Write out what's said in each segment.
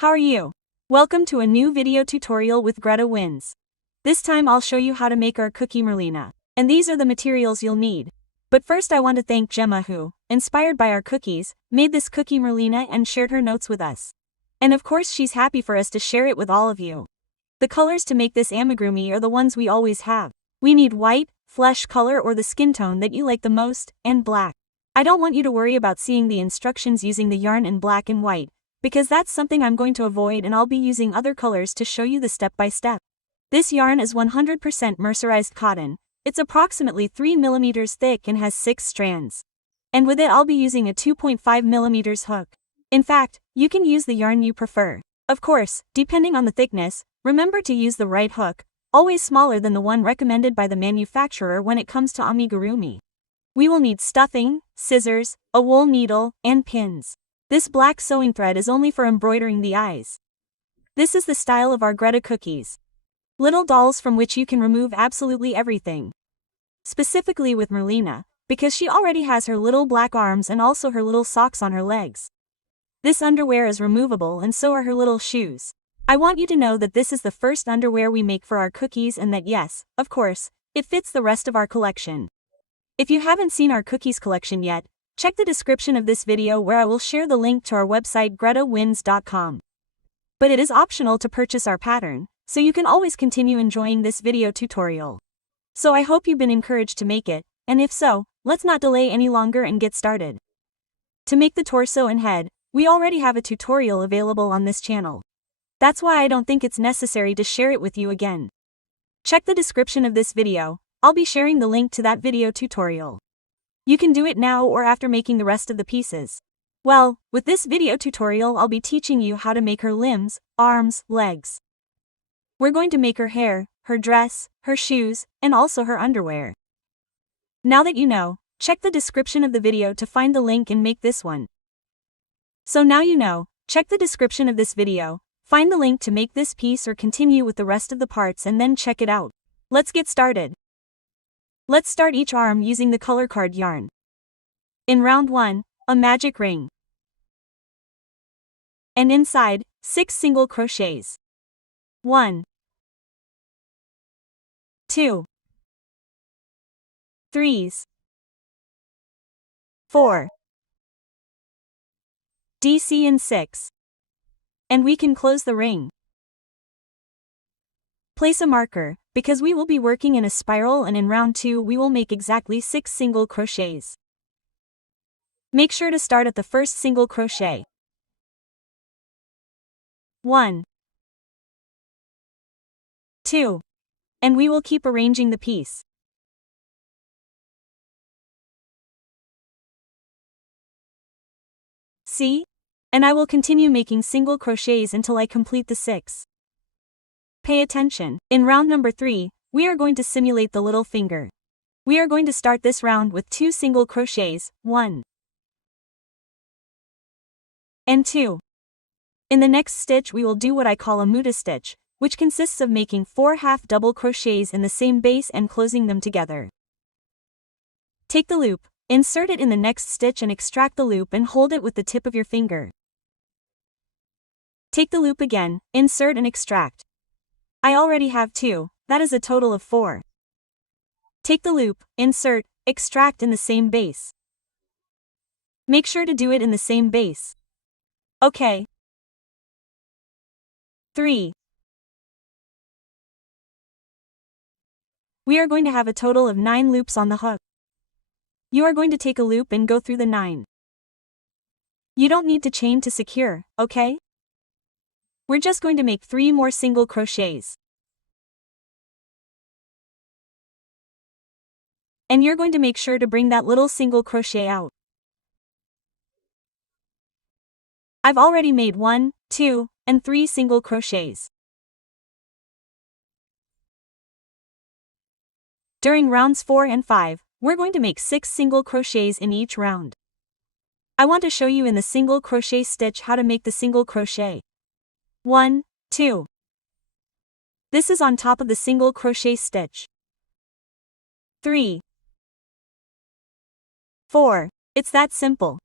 How are you? Welcome to a new video tutorial with GretaWings. This time I'll show you how to make our Cuqui Mermaid, and these are the materials you'll need. But first I want to thank Gemma who, inspired by our cookies, made this Cuqui Mermaid and shared her notes with us. And of course she's happy for us to share it with all of you. The colors to make this amigurumi are the ones we always have. We need white, flesh color or the skin tone that you like the most, and black. I don't want you to worry about seeing the instructions using the yarn in black and white, because that's something I'm going to avoid, and I'll be using other colors to show you the step-by-step. This yarn is 100% mercerized cotton. It's approximately 3 mm thick and has 6 strands. And with it I'll be using a 2.5 mm hook. In fact, you can use the yarn you prefer. Of course, depending on the thickness, remember to use the right hook, always smaller than the one recommended by the manufacturer when it comes to amigurumi. We will need stuffing, scissors, a wool needle, and pins. This black sewing thread is only for embroidering the eyes. This is the style of our Greta cookies. Little dolls from which you can remove absolutely everything. Specifically with Merlina, because she already has her little black arms and also her little socks on her legs. This underwear is removable and so are her little shoes. I want you to know that this is the first underwear we make for our cookies and that yes, of course, it fits the rest of our collection. If you haven't seen our cookies collection yet, check the description of this video where I will share the link to our website GretaWings.com. But it is optional to purchase our pattern, so you can always continue enjoying this video tutorial. So I hope you've been encouraged to make it, and if so, let's not delay any longer and get started. To make the torso and head, we already have a tutorial available on this channel. That's why I don't think it's necessary to share it with you again. Check the description of this video. I'll be sharing the link to that video tutorial. You can do it now or after making the rest of the pieces. Well, with this video tutorial I'll be teaching you how to make her limbs, arms, legs. We're going to make her hair, her dress, her shoes, and also her underwear. Now that you know, check the description of the video to find the link and make this one. So now you know, check the description of this video, find the link to make this piece or continue with the rest of the parts and then check it out. Let's get started. Let's start each arm using the color card yarn. In round 1, a magic ring. And inside, 6 single crochets. 1, 2, 3, 4, DC and 6. And we can close the ring. Place a marker, because we will be working in a spiral and in round 2 we will make exactly 6 single crochets. Make sure to start at the first single crochet. 1, 2, and we will keep arranging the piece. See? And I will continue making single crochets until I complete the 6. Pay attention. In round number 3, we are going to simulate the little finger. We are going to start this round with 2 single crochets, 1 and 2. In the next stitch we will do what I call a muta stitch, which consists of making 4 half double crochets in the same base and closing them together. Take the loop, insert it in the next stitch and extract the loop and hold it with the tip of your finger. Take the loop again, insert and extract. I already have 2, that is a total of 4. Take the loop, insert, extract in the same base. Make sure to do it in the same base. Okay. 3. We are going to have a total of 9 loops on the hook. You are going to take a loop and go through the 9. You don't need to chain to secure, okay? We're just going to make 3 more single crochets. And you're going to make sure to bring that little single crochet out. I've already made 1, 2, and 3 single crochets. During rounds 4 and 5, we're going to make 6 single crochets in each round. I want to show you in the single crochet stitch how to make the single crochet. 1, 2. This is on top of the single crochet stitch. 3, 4. It's that simple.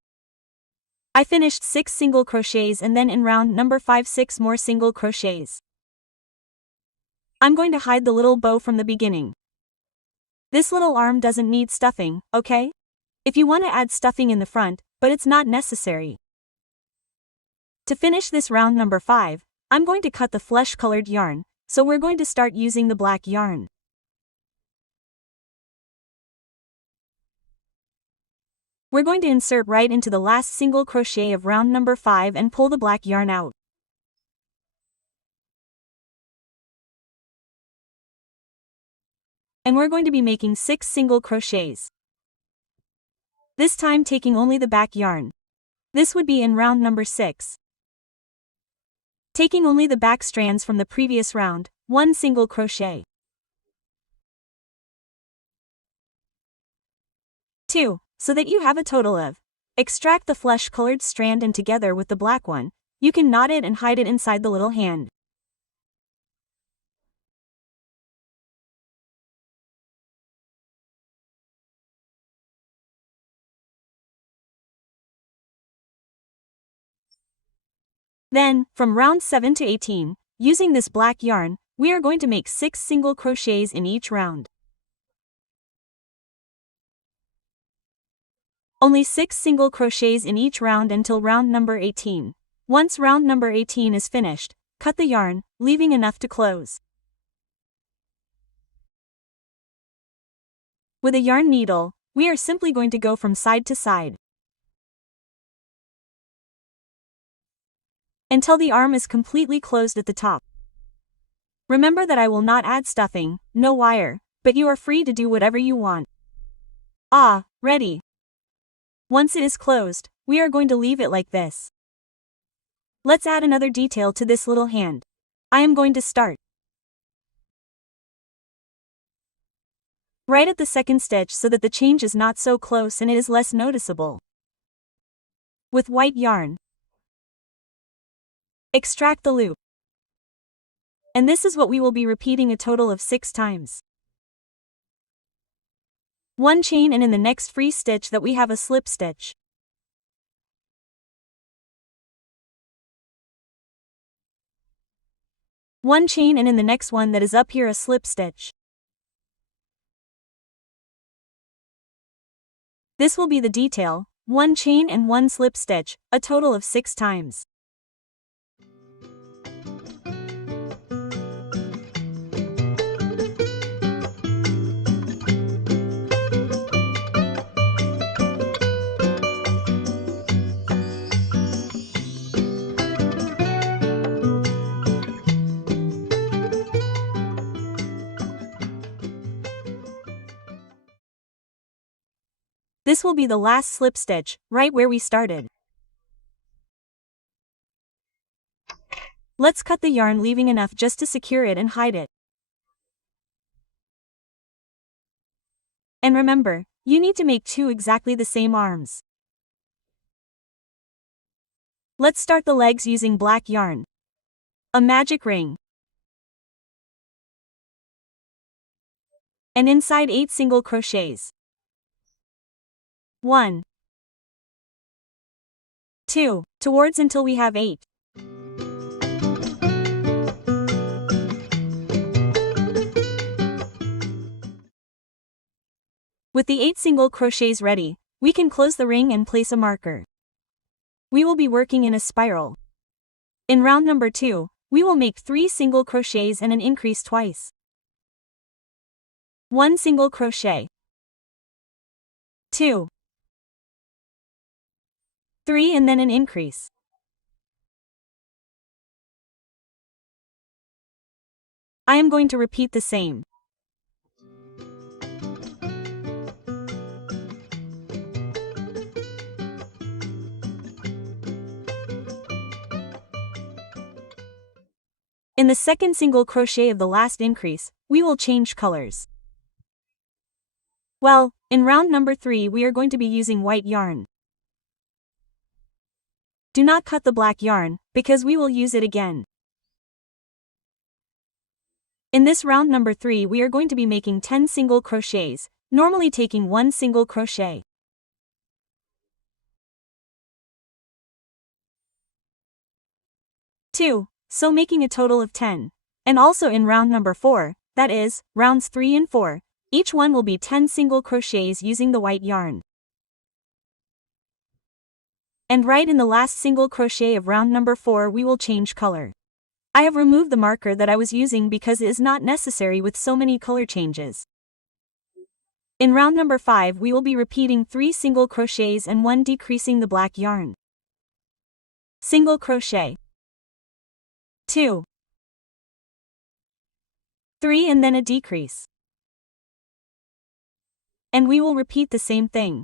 I finished 6 single crochets and then in round number 5 6 more single crochets. I'm going to hide the little bow from the beginning. This little arm doesn't need stuffing, okay? If you want to add stuffing in the front, but it's not necessary. To finish this round number 5, I'm going to cut the flesh-colored yarn, so we're going to start using the black yarn. We're going to insert right into the last single crochet of round number 5 and pull the black yarn out. And we're going to be making 6 single crochets. This time taking only the back yarn. This would be in round number 6. Taking only the back strands from the previous round, 1 single crochet. 2. So that you have a total of. Extract the flesh-colored strand and together with the black one, you can knot it and hide it inside the little hand. Then, from round 7 to 18, using this black yarn, we are going to make 6 single crochets in each round. Only 6 single crochets in each round until round number 18. Once round number 18 is finished, cut the yarn, leaving enough to close. With a yarn needle, we are simply going to go from side to side until the arm is completely closed at the top. Remember that I will not add stuffing, no wire, but you are free to do whatever you want. Ready. Once it is closed, we are going to leave it like this. Let's add another detail to this little hand. I am going to start right at the second stitch so that the change is not so close and it is less noticeable. With white yarn, extract the loop. And this is what we will be repeating a total of 6 times. 1 chain and in the next free stitch that we have a slip stitch. One chain and in the next one that is up here a slip stitch. This will be the detail, 1 chain and 1 slip stitch, a total of 6 times. This will be the last slip stitch, right where we started. Let's cut the yarn leaving enough just to secure it and hide it. And remember, you need to make 2 exactly the same arms. Let's start the legs using black yarn. A magic ring. And inside 8 single crochets. 1, 2, towards until we have 8. With the 8 single crochets ready, we can close the ring and place a marker. We will be working in a spiral. In round number 2, we will make 3 single crochets and an increase twice. 1 single crochet. 2, 3 and then an increase. I am going to repeat the same. In the second single crochet of the last increase, we will change colors. Well, in round number 3 we are going to be using white yarn. Do not cut the black yarn, because we will use it again. In this round number 3 we are going to be making 10 single crochets, normally taking 1 single crochet. 2, so making a total of 10. And also in round number 4, that is, rounds 3 and 4, each one will be 10 single crochets using the white yarn. And right in the last single crochet of round number 4 we will change color. I have removed the marker that I was using because it is not necessary with so many color changes. In round number 5 we will be repeating 3 single crochets and 1 decreasing the black yarn. Single crochet, 2, 3 and then a decrease. And we will repeat the same thing.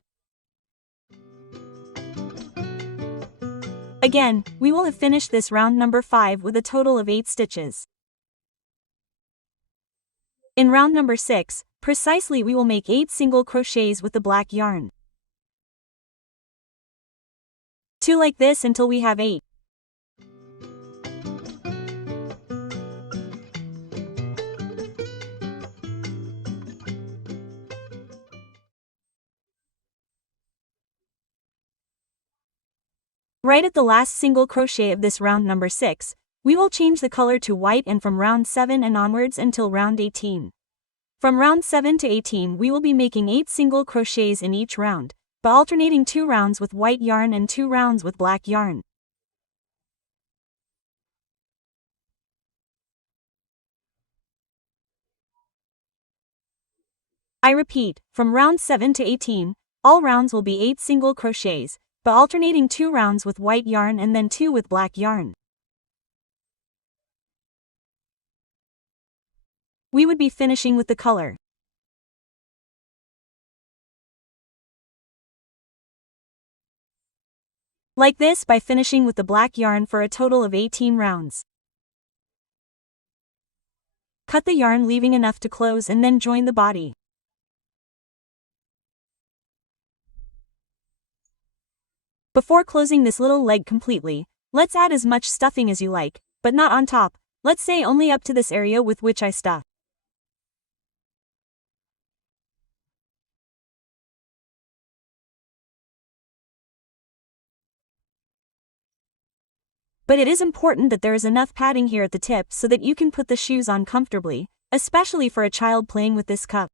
Again, we will have finished this round number 5 with a total of 8 stitches. In round number 6, precisely we will make 8 single crochets with the black yarn. 2 like this until we have 8. Right at the last single crochet of this round number 6, we will change the color to white and from round 7 and onwards until round 18. From round 7 to 18 we will be making 8 single crochets in each round, but alternating 2 rounds with white yarn and 2 rounds with black yarn. I repeat, from round 7 to 18, all rounds will be 8 single crochets, but alternating 2 rounds with white yarn and then 2 with black yarn. We would be finishing with the color. Like this by finishing with the black yarn for a total of 18 rounds. Cut the yarn leaving enough to close and then join the body. Before closing this little leg completely, let's add as much stuffing as you like, but not on top, let's say only up to this area with which I stuff. But it is important that there is enough padding here at the tip so that you can put the shoes on comfortably, especially for a child playing with this cup.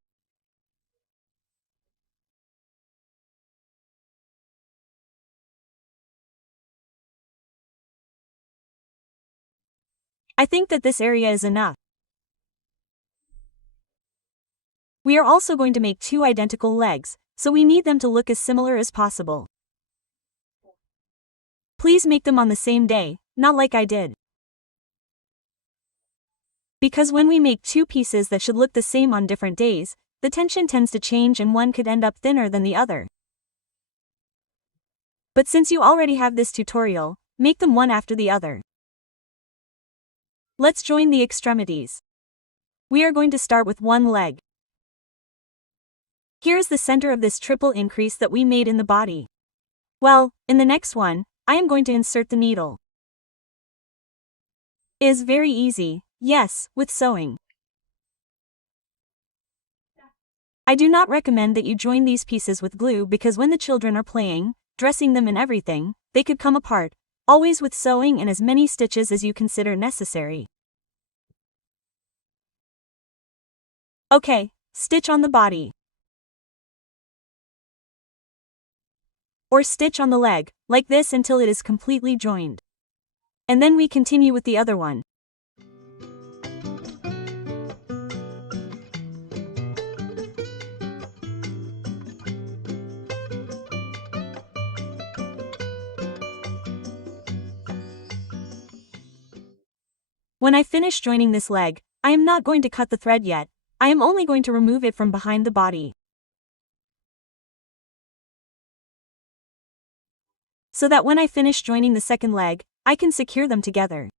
I think that this area is enough. We are also going to make 2 identical legs, so we need them to look as similar as possible. Please make them on the same day, not like I did. Because when we make 2 pieces that should look the same on different days, the tension tends to change and one could end up thinner than the other. But since you already have this tutorial, make them one after the other. Let's join the extremities. We are going to start with one leg. Here is the center of this triple increase that we made in the body. Well, in the next one, I am going to insert the needle. It is very easy, yes, with sewing. I do not recommend that you join these pieces with glue because when the children are playing, dressing them and everything, they could come apart, always with sewing and as many stitches as you consider necessary. Okay, stitch on the body. Or stitch on the leg, like this until it is completely joined. And then we continue with the other one. When I finish joining this leg, I am not going to cut the thread yet, I am only going to remove it from behind the body. So that when I finish joining the second leg, I can secure them together.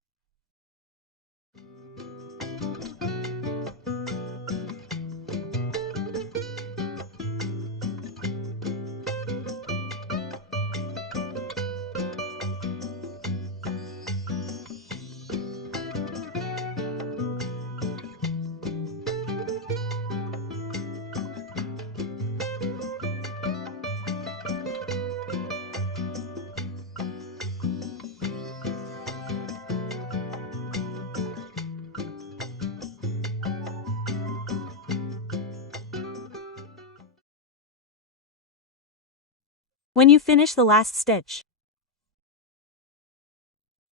when you finish the last stitch.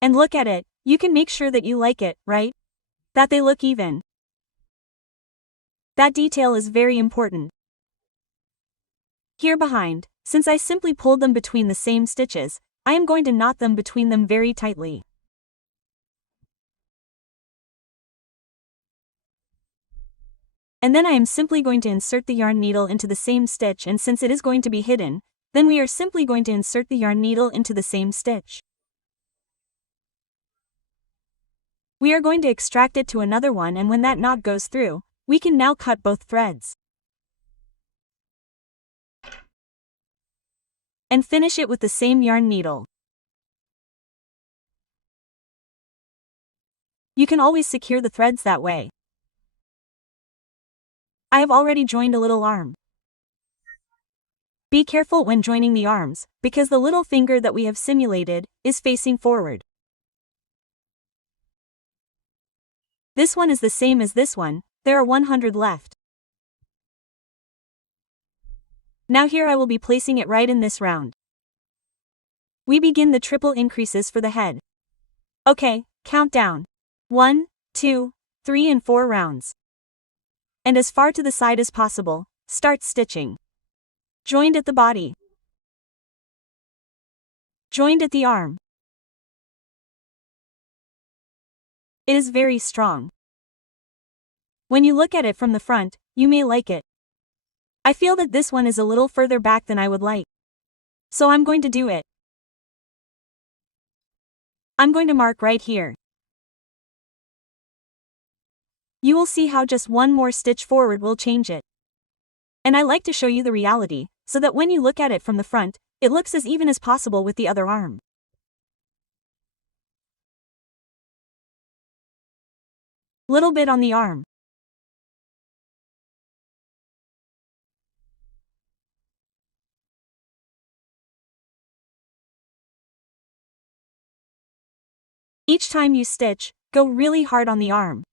And look at it, you can make sure that you like it, right? That they look even. That detail is very important. Here behind, since I simply pulled them between the same stitches, I am going to knot them between them very tightly. And then I am simply going to insert the yarn needle into the same stitch, and since it is going to be hidden, then we are simply going to insert the yarn needle into the same stitch. We are going to extract it to another one, and when that knot goes through, we can now cut both threads. And finish it with the same yarn needle. You can always secure the threads that way. I have already joined a little arm. Be careful when joining the arms, because the little finger that we have simulated is facing forward. This one is the same as this one, there are 100 left. Now here I will be placing it right in this round. We begin the triple increases for the head. Okay, count down. 1, 2, 3 and 4 rounds. And as far to the side as possible, start stitching. Joined at the body. Joined at the arm. It is very strong. When you look at it from the front, you may like it. I feel that this one is a little further back than I would like. So I'm going to do it. I'm going to mark right here. You will see how just one more stitch forward will change it. And I like to show you the reality, so that when you look at it from the front, it looks as even as possible with the other arm. Little bit on the arm. Each time you stitch, go really hard on the arm.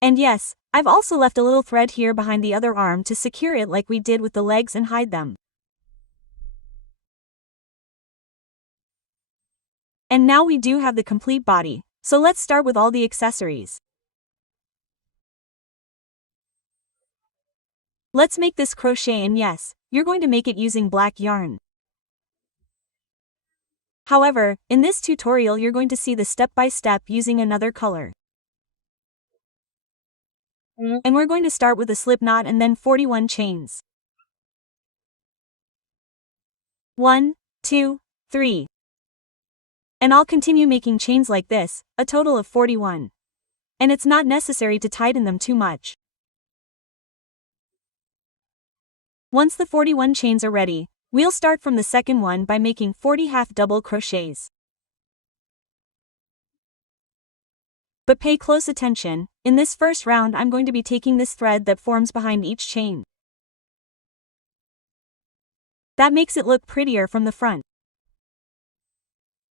And yes, I've also left a little thread here behind the other arm to secure it like we did with the legs and hide them. And now we do have the complete body, so let's start with all the accessories. Let's make this crochet, and yes, you're going to make it using black yarn. However, in this tutorial you're going to see the step-by-step using another color. And we're going to start with a slip knot and then 41 chains. 1, 2, 3. And I'll continue making chains like this, a total of 41. And it's not necessary to tighten them too much. Once the 41 chains are ready, we'll start from the second one by making 40 half double crochets. But pay close attention, in this first round I'm going to be taking this thread that forms behind each chain. That makes it look prettier from the front.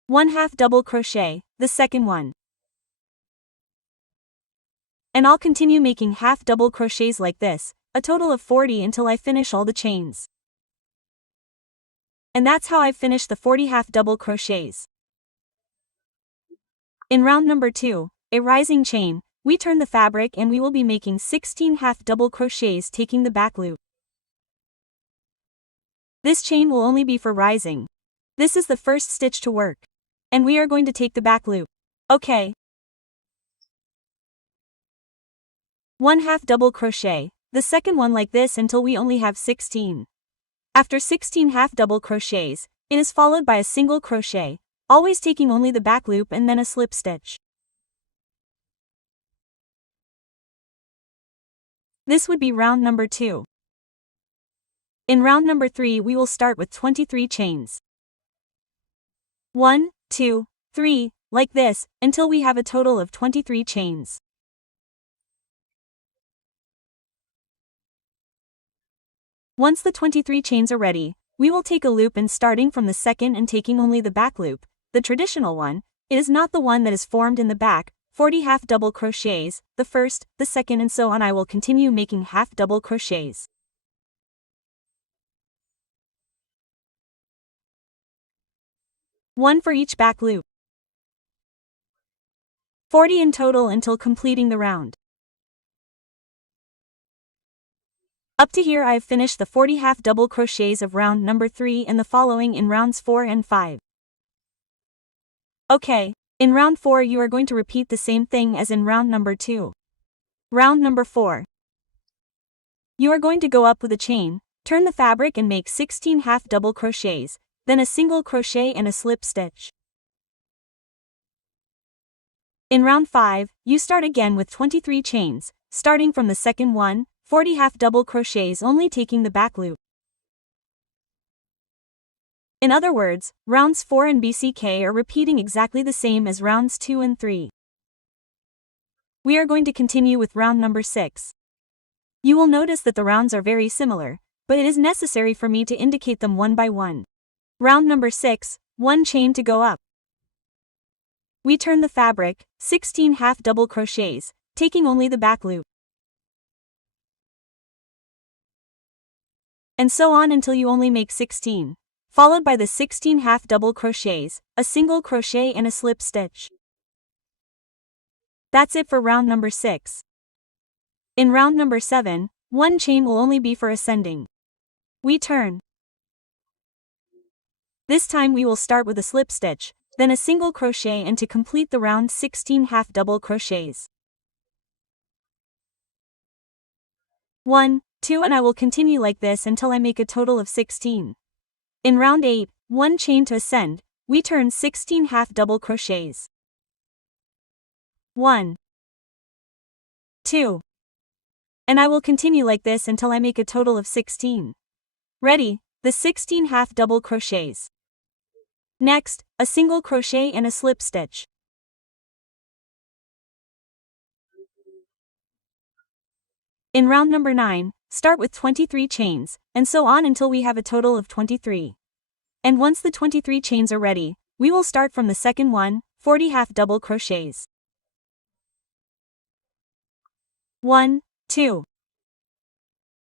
1 half double crochet, the second one. And I'll continue making half double crochets like this, a total of 40 until I finish all the chains. And that's how I've finished the 40 half double crochets. In round number 2, a rising chain, we turn the fabric and we will be making 16 half double crochets taking the back loop. This chain will only be for rising. This is the first stitch to work. And we are going to take the back loop. Okay. 1 half double crochet, the second one like this until we only have 16. After 16 half double crochets, it is followed by a single crochet, always taking only the back loop and then a slip stitch. This would be round number 2. In round number 3 we will start with 23 chains. 1, 2, 3, like this, until we have a total of 23 chains. Once the 23 chains are ready, we will take a loop and starting from the second and taking only the back loop, the traditional one, it is not the one that is formed in the back, 40 half double crochets, the first, the second and so on. I will continue making half double crochets. 1 for each back loop. 40 in total until completing the round. Up to here I have finished the 40 half double crochets of round number 3 and the following in rounds 4 and 5. Okay, in round 4 you are going to repeat the same thing as in round number 2. Round number 4. You are going to go up with a chain, turn the fabric and make 16 half double crochets, then a single crochet and a slip stitch. In round 5, you start again with 23 chains, starting from the second one, 40 half double crochets only taking the back loop. In other words, rounds 4 and BCK are repeating exactly the same as rounds 2 and 3. We are going to continue with round number 6. You will notice that the rounds are very similar, but it is necessary for me to indicate them one by one. Round number 6, 1 chain to go up. We turn the fabric, 16 half double crochets, taking only the back loop. And so on until you only make 16, followed by the 16 half double crochets, a single crochet and a slip stitch. That's it for round number 6. In round number 7, 1 chain will only be for ascending. We turn. This time we will start with a slip stitch, then a single crochet and to complete the round 16 half double crochets. 1, 2 and I will continue like this until I make a total of 16. In round 8, 1 chain to ascend, we turn 16 half double crochets. 1, 2. And I will continue like this until I make a total of 16. Ready, the 16 half double crochets. Next, a single crochet and a slip stitch. In round number 9, start with 23 chains, and so on until we have a total of 23. And once the 23 chains are ready, we will start from the second one, 40 half double crochets. 1, 2.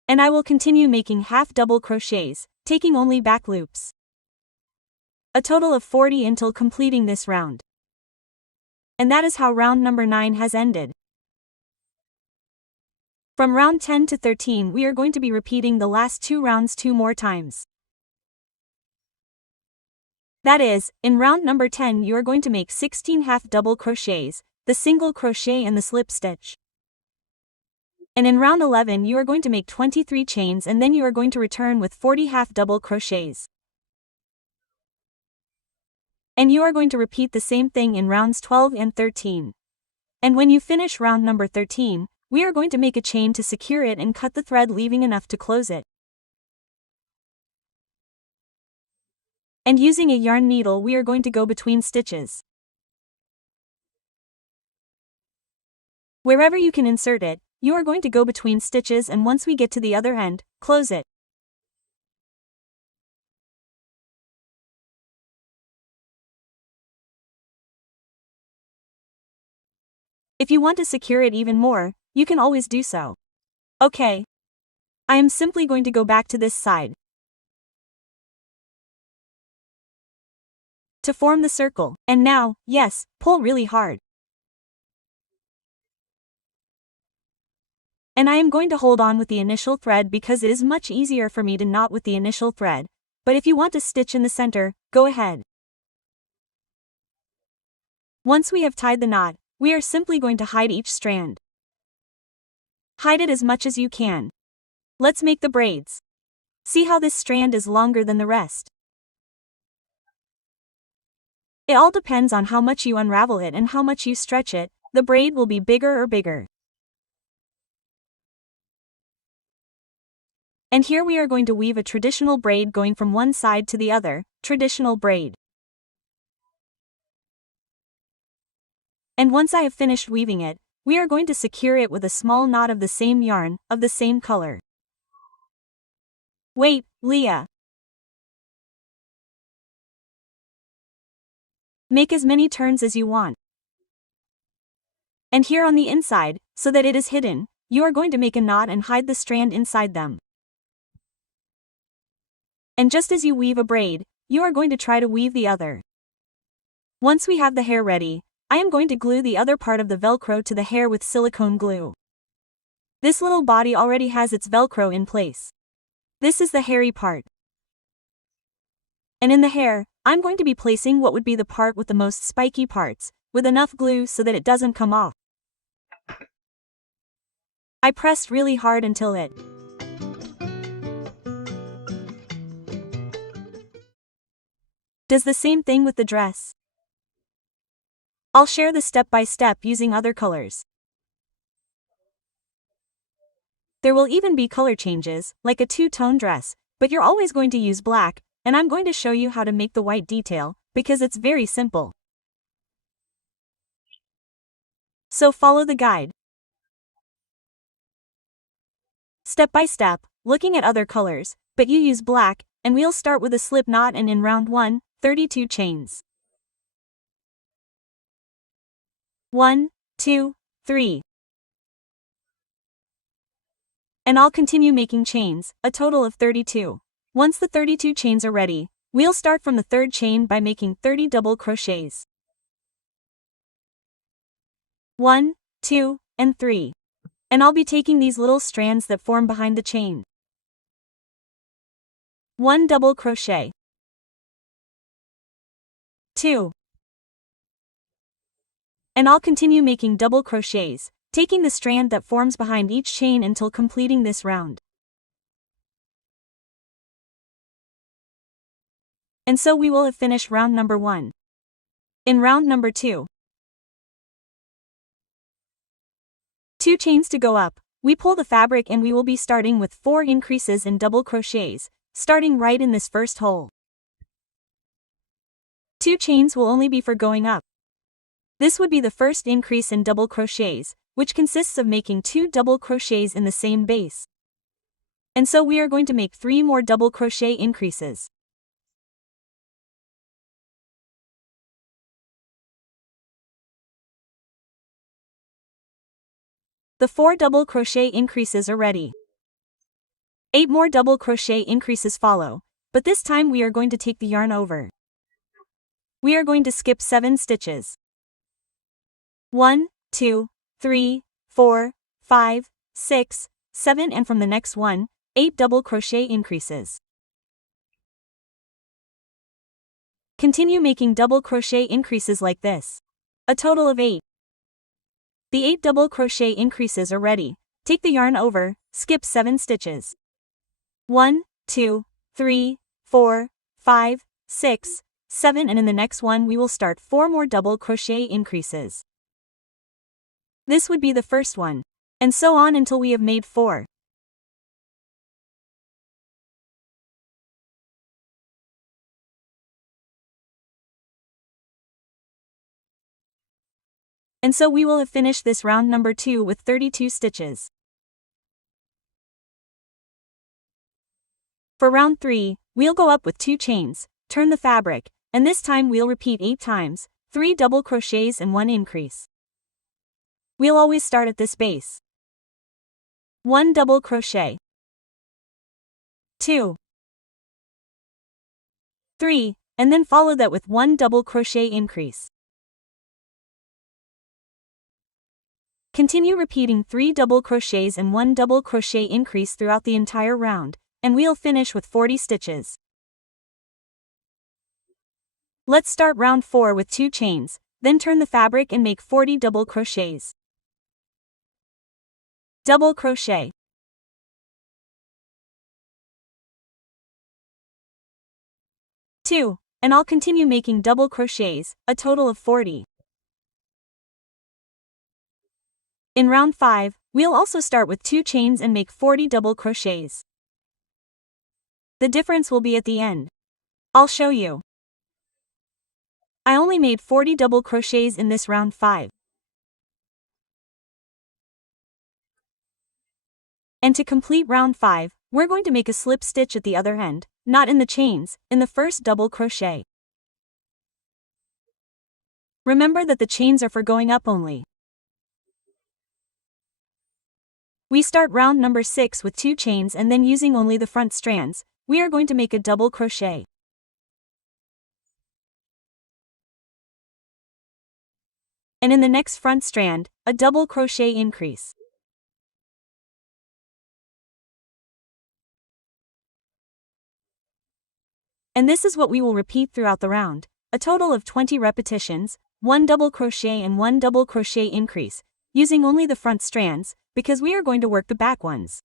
And I will continue making half double crochets, taking only back loops. A total of 40 until completing this round. And that is how round number 9 has ended. From round 10 to 13 we are going to be repeating the last 2 rounds 2 more times. That is, in round number 10 you are going to make 16 half double crochets, the single crochet and the slip stitch. And in round 11 you are going to make 23 chains and then you are going to return with 40 half double crochets. And you are going to repeat the same thing in rounds 12 and 13. And when you finish round number 13, we are going to make a chain to secure it and cut the thread leaving enough to close it. And using a yarn needle we are going to go between stitches. Wherever you can insert it, you are going to go between stitches and once we get to the other end, close it. If you want to secure it even more, you can always do so. Okay. I am simply going to go back to this side. To form the circle, and now, yes, pull really hard. And I am going to hold on with the initial thread because it is much easier for me to knot with the initial thread, but if you want to stitch in the center, go ahead. Once we have tied the knot, we are simply going to hide each strand. Hide it as much as you can. Let's make the braids. See how this strand is longer than the rest. It all depends on how much you unravel it and how much you stretch it, the braid will be bigger or bigger. And here we are going to weave a traditional braid going from one side to the other, traditional braid. And once I have finished weaving it, we are going to secure it with a small knot of the same yarn, of the same color. Wait, Leah. Make as many turns as you want. And here on the inside, so that it is hidden, you are going to make a knot and hide the strand inside them. And just as you weave a braid, you are going to try to weave the other. Once we have the hair ready, I am going to glue the other part of the Velcro to the hair with silicone glue. This little body already has its Velcro in place. This is the hairy part. And in the hair, I'm going to be placing what would be the part with the most spiky parts, with enough glue so that it doesn't come off. I pressed really hard until it does the same thing with the dress. I'll share the step-by-step using other colors. There will even be color changes, like a two-tone dress, but you're always going to use black, and I'm going to show you how to make the white detail, because it's very simple. So follow the guide. Step by step, looking at other colors, but you use black, and we'll start with a slip knot and in round 1, 32 chains. 1, 2, 3. And I'll continue making chains, a total of 32. Once the 32 chains are ready, we'll start from the third chain by making 30 double crochets. 1, 2, and 3. And I'll be taking these little strands that form behind the chain. 1 double crochet. 2. And I'll continue making double crochets, taking the strand that forms behind each chain until completing this round. And so we will have finished round number 1. In round number 2, 2 chains to go up, we pull the fabric and we will be starting with 4 increases in double crochets, starting right in this first hole. 2 chains will only be for going up. This would be the first increase in double crochets, which consists of making 2 double crochets in the same base. And so we are going to make 3 more double crochet increases. The 4 double crochet increases are ready. 8 more double crochet increases follow, but this time we are going to take the yarn over. We are going to skip 7 stitches. 1, 2, 3, 4, 5, 6, 7 and from the next one, 8 double crochet increases. Continue making double crochet increases like this. A total of 8. The 8 double crochet increases are ready. Take the yarn over, skip 7 stitches. 1, 2, 3, 4, 5, 6, 7 and in the next one we will start 4 more double crochet increases. This would be the first one. And so on until we have made 4. And so we will have finished this round number 2 with 32 stitches. For round 3, we'll go up with 2 chains, turn the fabric, and this time we'll repeat 8 times, 3 double crochets and 1 increase. We'll always start at this base. 1 double crochet. 2. 3, and then follow that with 1 double crochet increase. Continue repeating 3 double crochets and 1 double crochet increase throughout the entire round, and we'll finish with 40 stitches. Let's start round 4 with 2 chains, then turn the fabric and make 40 double crochets. Double crochet. 2, and I'll continue making double crochets, a total of 40. In round 5, we'll also start with 2 chains and make 40 double crochets. The difference will be at the end. I'll show you. I only made 40 double crochets in this round 5. And to complete round 5, we're going to make a slip stitch at the other end, not in the chains, in the first double crochet. Remember that the chains are for going up only. We start round number 6 with 2 chains and then using only the front strands, we are going to make a double crochet. and in the next front strand, a double crochet increase. And this is what we will repeat throughout the round, a total of 20 repetitions, 1 double crochet and 1 double crochet increase, using only the front strands, because we are going to work the back ones.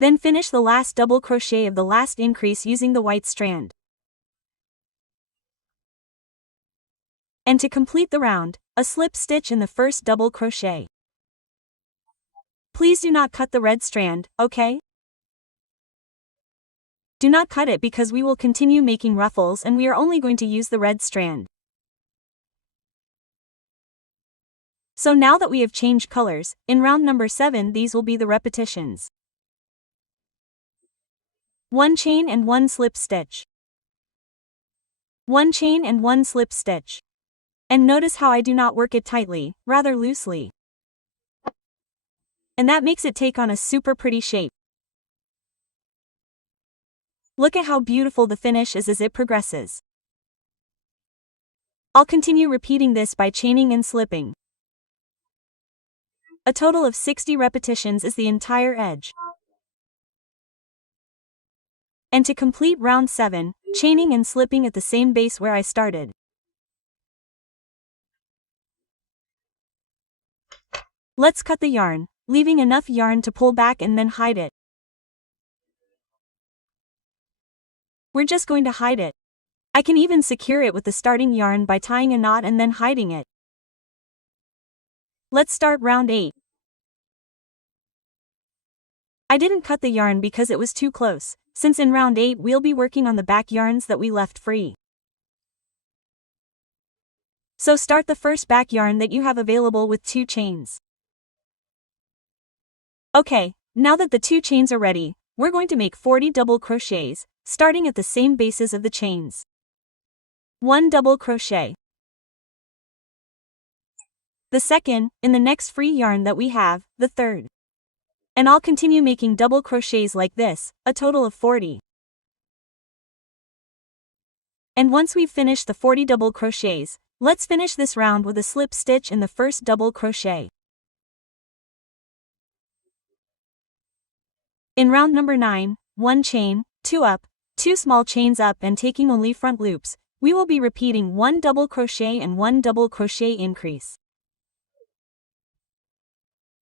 Then finish the last double crochet of the last increase using the white strand. And to complete the round, a slip stitch in the first double crochet. Please do not cut the red strand, okay? Do not cut it because we will continue making ruffles and we are only going to use the red strand. So now that we have changed colors, in round number 7 these will be the repetitions. 1 chain and 1 slip stitch. 1 chain and 1 slip stitch. And notice how I do not work it tightly, rather loosely. And that makes it take on a super pretty shape. Look at how beautiful the finish is as it progresses. I'll continue repeating this by chaining and slipping. A total of 60 repetitions is the entire edge. And to complete round 7, chaining and slipping at the same base where I started. Let's cut the yarn, leaving enough yarn to pull back and then hide it. We're just going to hide it. I can even secure it with the starting yarn by tying a knot and then hiding it. Let's start round 8. I didn't cut the yarn because it was too close, since in round 8 we'll be working on the back yarns that we left free. So start the first back yarn that you have available with 2 chains. Okay, now that the 2 chains are ready, we're going to make 40 double crochets, starting at the same bases of the chains. 1 double crochet. The second, in the next free yarn that we have, the third. And I'll continue making double crochets like this, a total of 40. And once we've finished the 40 double crochets, let's finish this round with a slip stitch in the first double crochet. In round number 9, 1 chain, 2 up, 2 small chains up and taking only front loops, we will be repeating 1 double crochet and 1 double crochet increase.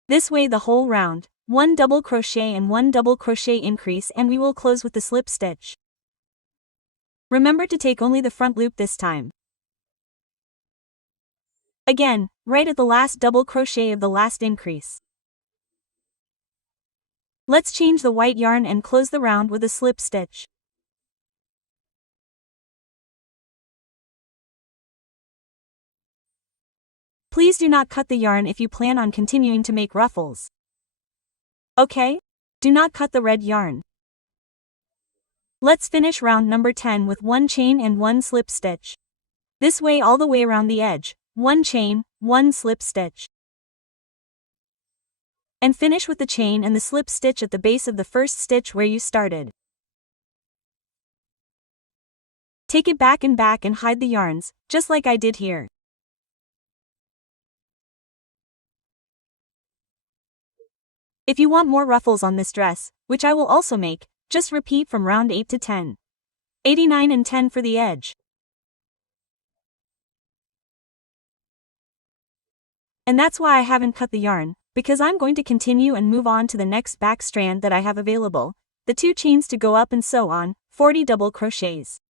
This way the whole round, 1 double crochet and 1 double crochet increase, and we will close with the slip stitch. Remember to take only the front loop this time. Again, right at the last double crochet of the last increase. Let's change the white yarn and close the round with a slip stitch. Please do not cut the yarn if you plan on continuing to make ruffles. Okay? Do not cut the red yarn. Let's finish round number 10 with 1 chain and 1 slip stitch. This way all the way around the edge, 1 chain, 1 slip stitch. And finish with the chain and the slip stitch at the base of the first stitch where you started. Take it back and hide the yarns, just like I did here. If you want more ruffles on this dress, which I will also make, just repeat from round 8 to 10. 89 and 10 for the edge. And that's why I haven't cut the yarn, because I'm going to continue and move on to the next back strand that I have available, the 2 chains to go up and so on, 40 double crochets.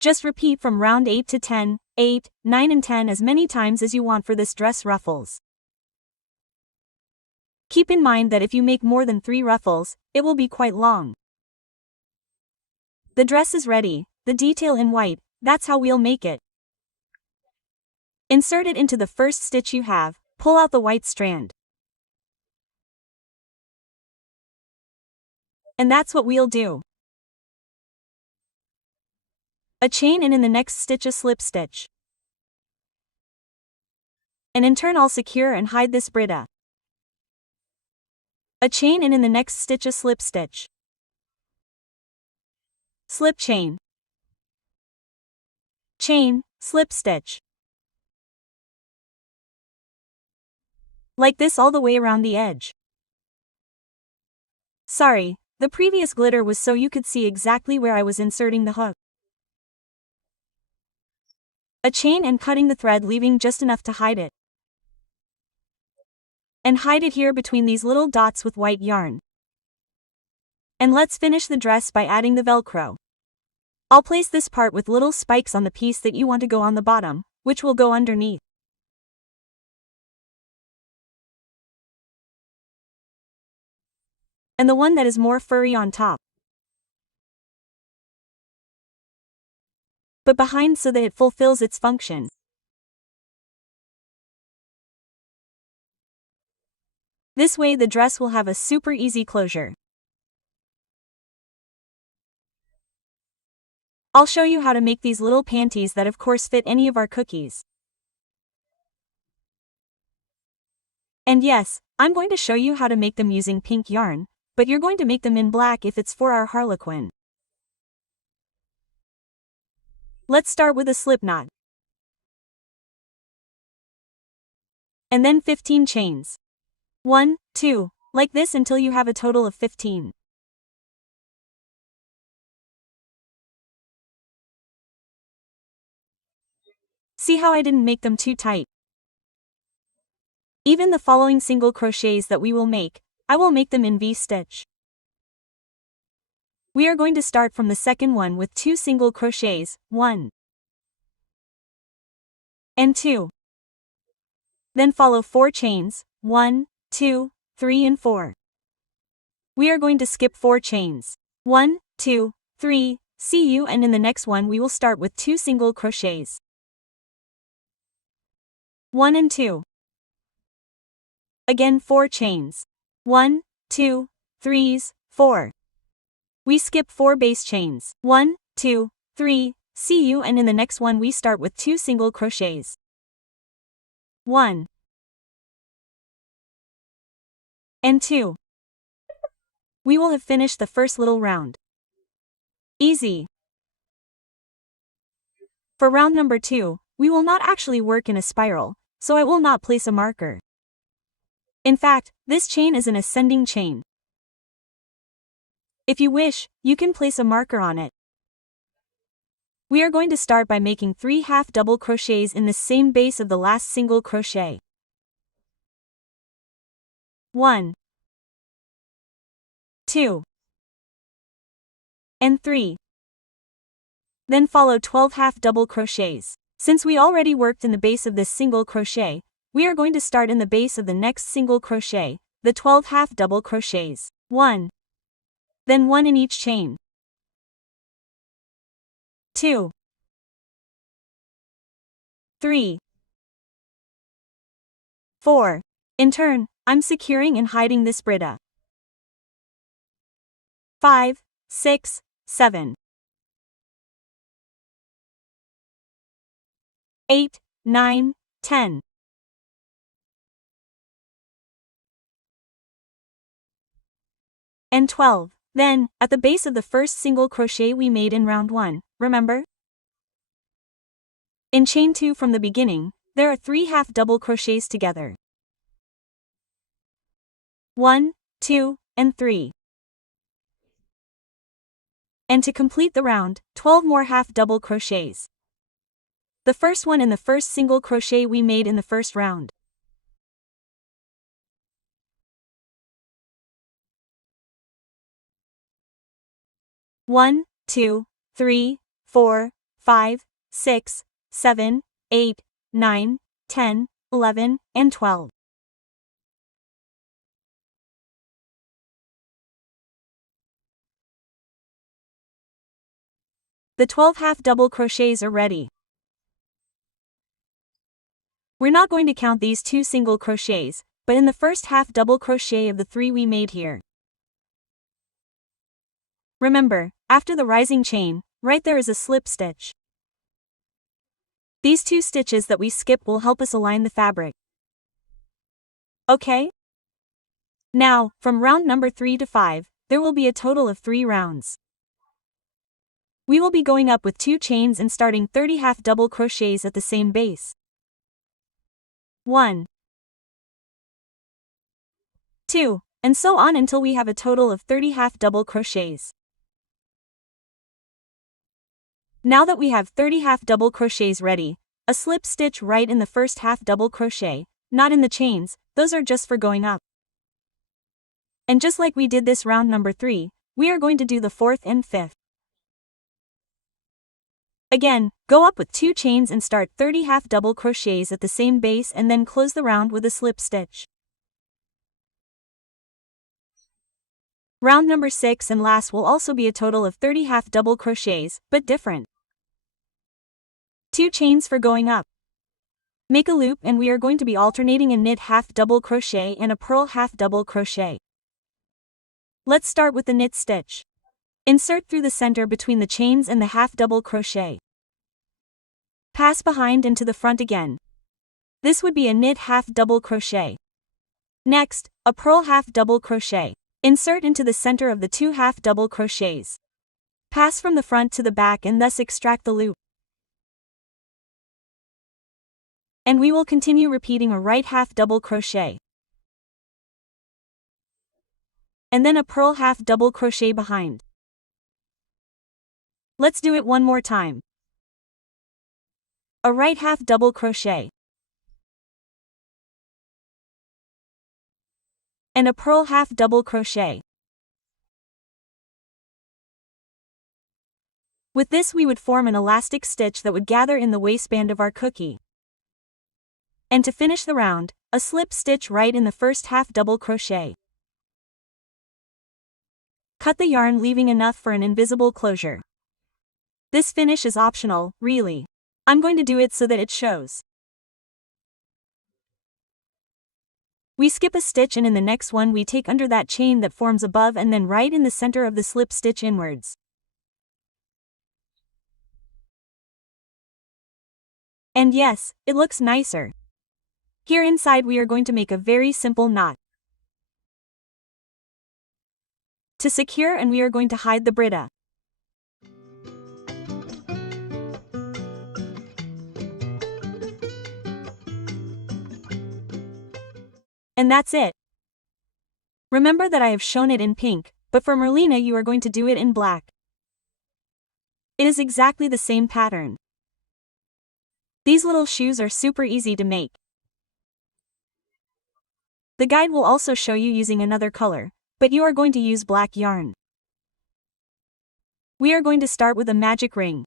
Just repeat from round 8 to 10, 8, 9 and 10 as many times as you want for this dress ruffles. Keep in mind that if you make more than 3 ruffles, it will be quite long. The dress is ready, the detail in white, that's how we'll make it. Insert it into the first stitch you have, pull out the white strand. And that's what we'll do. A chain and in the next stitch a slip stitch. And in turn I'll secure and hide this Brita. A chain and in the next stitch a slip stitch. slip chain, chain, slip stitch. Like this all the way around the edge. Sorry, the previous glitter was so you could see exactly where I was inserting the hook. A chain and cutting the thread, leaving just enough to hide it. And hide it here between these little dots with white yarn. And let's finish the dress by adding the Velcro. I'll place this part with little spikes on the piece that you want to go on the bottom, which will go underneath. And the one that is more furry on top. But behind so that it fulfills its function. This way the dress will have a super easy closure. I'll show you how to make these little panties that of course fit any of our cookies. And yes, I'm going to show you how to make them using pink yarn, but you're going to make them in black if it's for our Harlequin. Let's start with a slip knot. And then 15 chains. 1, 2, like this until you have a total of 15. See how I didn't make them too tight? Even the following single crochets that we will make, I will make them in V-stitch. We are going to start from the second one with 2 single crochets, 1 and 2. Then follow 4 chains, 1, 2, 3 and 4. We are going to skip 4 chains. 1, 2, 3, see you, and in the next one we will start with 2 single crochets. 1 and 2. Again 4 chains. 1, 2, 3s, 4. We skip 4 base chains. 1, 2, 3, see you, and in the next one we start with 2 single crochets. 1 and 2. We will have finished the first little round. Easy. For round number 2, we will not actually work in a spiral, so I will not place a marker. In fact, this chain is an ascending chain. If you wish, you can place a marker on it. We are going to start by making 3 half double crochets in the same base of the last single crochet. 1, 2, and 3. Then follow 12 half double crochets. Since we already worked in the base of this single crochet, we are going to start in the base of the next single crochet, the 12 half double crochets. 1. Then 1 in each chain. 2, 3, 4. In turn, I'm securing and hiding this Brita. 5, 6, 7. 8, 9, 10. And 12. Then, at the base of the first single crochet we made in round 1, remember? In chain 2 from the beginning, there are 3 half double crochets together. 1, 2, and 3. And to complete the round, 12 more half double crochets. The first one in the first single crochet we made in the first round. One, 2, 3, 4, 5, 6, 7, 8, 9, 10, 11, and 12. The 12 half double crochets are ready. We're not going to count these 2 single crochets, but in the first half double crochet of the 3 we made here. Remember, after the rising chain, right there is a slip stitch. These 2 stitches that we skip will help us align the fabric. Okay? Now, from round number 3 to 5, there will be a total of 3 rounds. We will be going up with 2 chains and starting 30 half double crochets at the same base. 1, 2, and so on until we have a total of 30 half double crochets. Now that we have 30 half double crochets ready, a slip stitch right in the first half double crochet, not in the chains, those are just for going up. And just like we did this round number 3, we are going to do the 4th and 5th. Again, go up with 2 chains and start 30 half double crochets at the same base and then close the round with a slip stitch. Round number 6 and last will also be a total of 30 half double crochets, but different. 2 chains for going up. Make a loop and we are going to be alternating a knit half double crochet and a purl half double crochet. Let's start with the knit stitch. Insert through the center between the chains and the half double crochet. Pass behind and to the front again. This would be a knit half double crochet. Next, a purl half double crochet. Insert into the center of the 2 half double crochets. Pass from the front to the back and thus extract the loop. And we will continue repeating a right half double crochet. And then a purl half double crochet behind. Let's do it one more time. A right half double crochet. And a purl half double crochet. With this we would form an elastic stitch that would gather in the waistband of our cookie. And to finish the round, a slip stitch right in the first half double crochet. Cut the yarn leaving enough for an invisible closure. This finish is optional, really. I'm going to do it so that it shows. We skip a stitch and in the next one we take under that chain that forms above and then right in the center of the slip stitch inwards. And yes, it looks nicer. Here inside we are going to make a very simple knot. To secure and we are going to hide the Brita. And that's it. Remember that I have shown it in pink, but for Merlina you are going to do it in black. It is exactly the same pattern. These little shoes are super easy to make. The guide will also show you using another color, but you are going to use black yarn. We are going to start with a magic ring.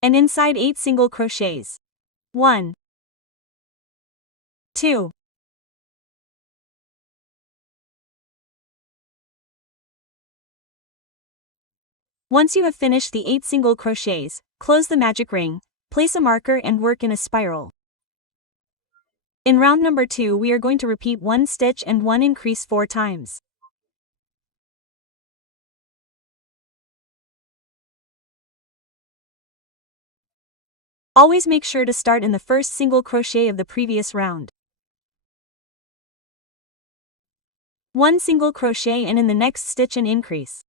And inside 8 single crochets. 1, 2, 'Once you have finished the 8 single crochets, close the magic ring, place a marker and work in a spiral. In round number 2 we are going to repeat 1 stitch and 1 increase 4 times. Always make sure to start in the first single crochet of the previous round. 1 single crochet and in the next stitch an increase.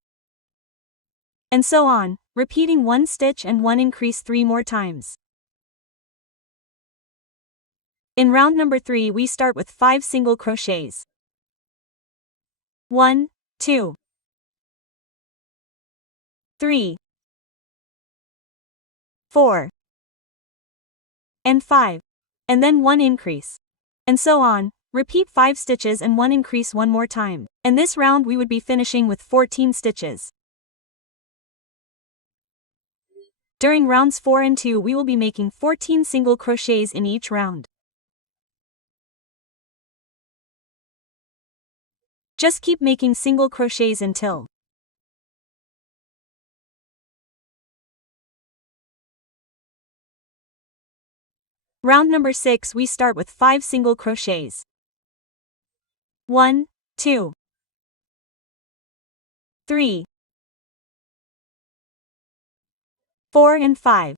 And so on, repeating 1 stitch and 1 increase 3 more times. In round number 3 we start with 5 single crochets. 1, 2, 3, 4, and 5. And then 1 increase. And so on, repeat 5 stitches and 1 increase 1 more time. And this round we would be finishing with 14 stitches. During rounds 4 and 2 we will be making 14 single crochets in each round. Just keep making single crochets until round number 6 we start with 5 single crochets. 1, 2, 3, 4 and 5.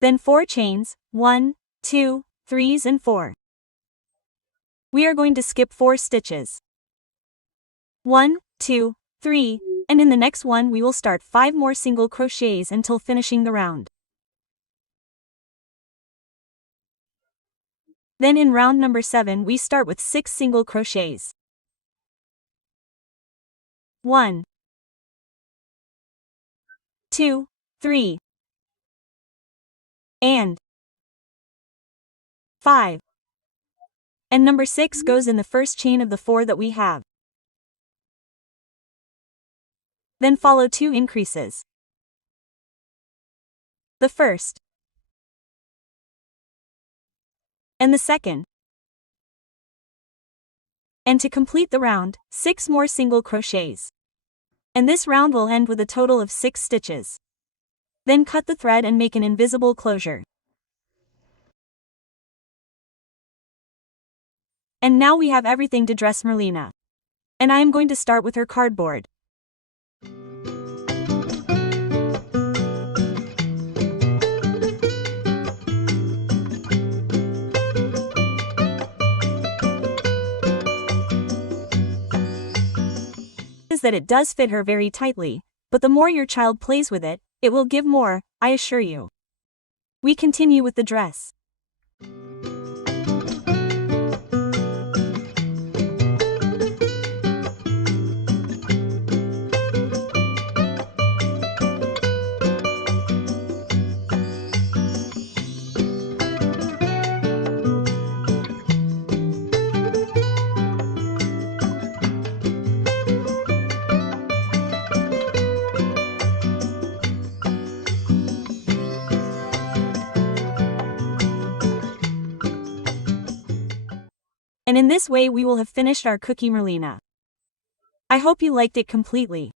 Then 4 chains, 1, 2, 3s and 4. We are going to skip 4 stitches. 1, 2, 3, and in the next one we will start 5 more single crochets until finishing the round. Then in round number 7 we start with 6 single crochets. 1, 2, 3, and 5. And number 6 goes in the first chain of the 4 that we have. Then follow 2 increases. The first and the second. And to complete the round, 6 more single crochets. And this round will end with a total of 6 stitches. Then cut the thread and make an invisible closure. And now we have everything to dress Merlina. And I am going to start with her cardboard. Is that it does fit her very tightly, but the more your child plays with it, it will give more, I assure you. We continue with the dress. And in this way we will have finished our Cuqui Merlina. I hope you liked it completely.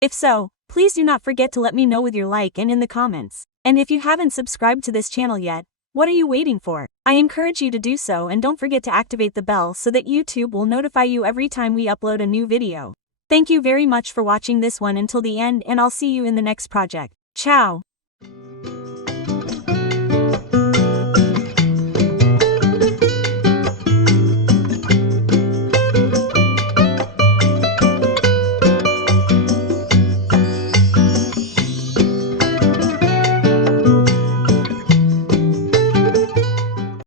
If so, please do not forget to let me know with your like and in the comments. And if you haven't subscribed to this channel yet, what are you waiting for? I encourage you to do so, and don't forget to activate the bell so that YouTube will notify you every time we upload a new video. Thank you very much for watching this one until the end, and I'll see you in the next project. Ciao!